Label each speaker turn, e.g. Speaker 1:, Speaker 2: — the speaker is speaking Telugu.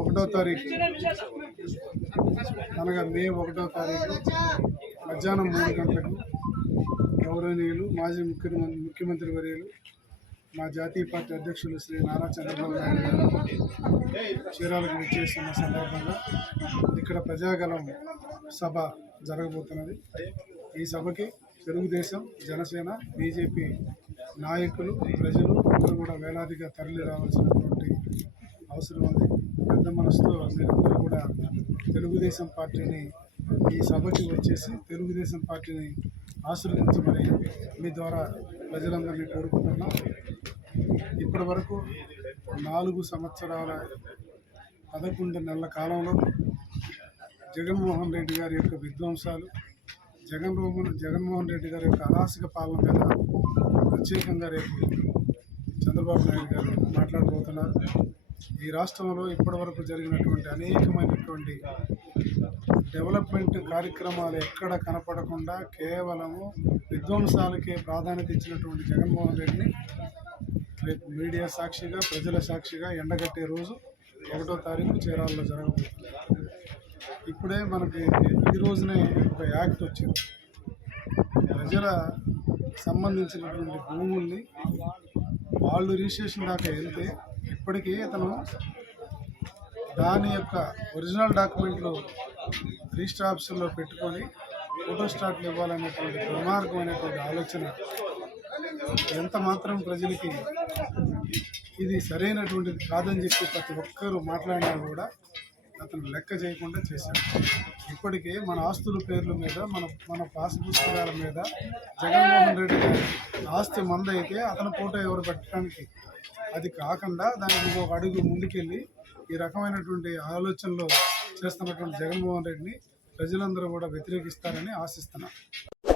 Speaker 1: ఒకటో తారీఖు. అనగా మే ఒకటో తారీఖు మధ్యాహ్నం మూడు గంటలకు గౌరవనీయులు మాజీ ముఖ్యమంత్రి ముఖ్యమంత్రి వర్యులు మా జాతీయ పార్టీ అధ్యక్షులు శ్రీ నారా చంద్రబాబు నాయుడు గారు చీరాలకు విచ్చేస్తున్న సందర్భంగా ఇక్కడ ప్రజాగలం సభ జరగబోతున్నది. ఈ సభకి తెలుగుదేశం జనసేన బీజేపీ నాయకులు ప్రజలు అందరూ కూడా వేలాదిగా తరలి రావాల్సినటువంటి అవసరం ఉంది మనసుతో మీరందరూ కూడా తెలుగుదేశం పార్టీని ఈ సభకి వచ్చేసి తెలుగుదేశం పార్టీని ఆశీర్వదించమని మీ ద్వారా ప్రజలందరినీ కోరుకుంటున్నాం. ఇప్పటి వరకు నాలుగు సంవత్సరాల పదకొండు నెలల కాలంలో జగన్మోహన్ రెడ్డి గారి యొక్క విధ్వంసాలు జగన్మోహన్ జగన్మోహన్ రెడ్డి గారి యొక్క అలాసిక పాలన మీద ప్రత్యేకంగా రేపు చంద్రబాబు నాయుడు గారు మాట్లాడబోతున్నారు. ఈ రాష్ట్రంలో ఇప్పటివరకు జరిగినటువంటి అనేకమైనటువంటి డెవలప్మెంట్ కార్యక్రమాలు ఎక్కడ కనపడకుండా కేవలము విధ్వంసాలకే ప్రాధాన్యత ఇచ్చినటువంటి జగన్మోహన్ రెడ్డిని రేపు మీడియా సాక్షిగా ప్రజల సాక్షిగా ఎండగట్టే రోజు ఒకటో తారీఖు చీరాల్లో జరగబోతుంది. ఇప్పుడే మనకి ఈ రోజునే ఒక యాక్ట్ వచ్చింది. ప్రజల సంబంధించినటువంటి భూముల్ని వాళ్ళు రిజిస్ట్రేషన్ దాకా వెళ్తే ఇప్పటికీ అతను దాని యొక్క ఒరిజినల్ డాక్యుమెంట్లు రిజిస్టర్ ఆఫీసుల్లో పెట్టుకొని ఫోటో స్టాట్లు ఇవ్వాలనేటువంటి దుర్మార్గమైనటువంటి ఆలోచన ఎంత మాత్రం ప్రజలకి ఇది సరైనటువంటిది కాదని చెప్పి ప్రతి ఒక్కరూ మాట్లాడినా కూడా అతను లెక్క చేయకుండా చేశాడు. ఇప్పటికే మన ఆస్తుల పేర్ల మీద మన మన పాస్ పుస్తకాల మీద జగన్మోహన్ రెడ్డి ఆస్తి మందైతే అతను అతని ఫోటో ఎవరు పెట్టడానికి అది కాకుండా దానికి ఇంకొక అడుగు ముందుకెళ్ళి ఈ రకమైనటువంటి ఆలోచనలో చేస్తున్నటువంటి జగన్మోహన్ రెడ్డిని ప్రజలందరూ కూడా వ్యతిరేకిస్తారని ఆశిస్తున్నాను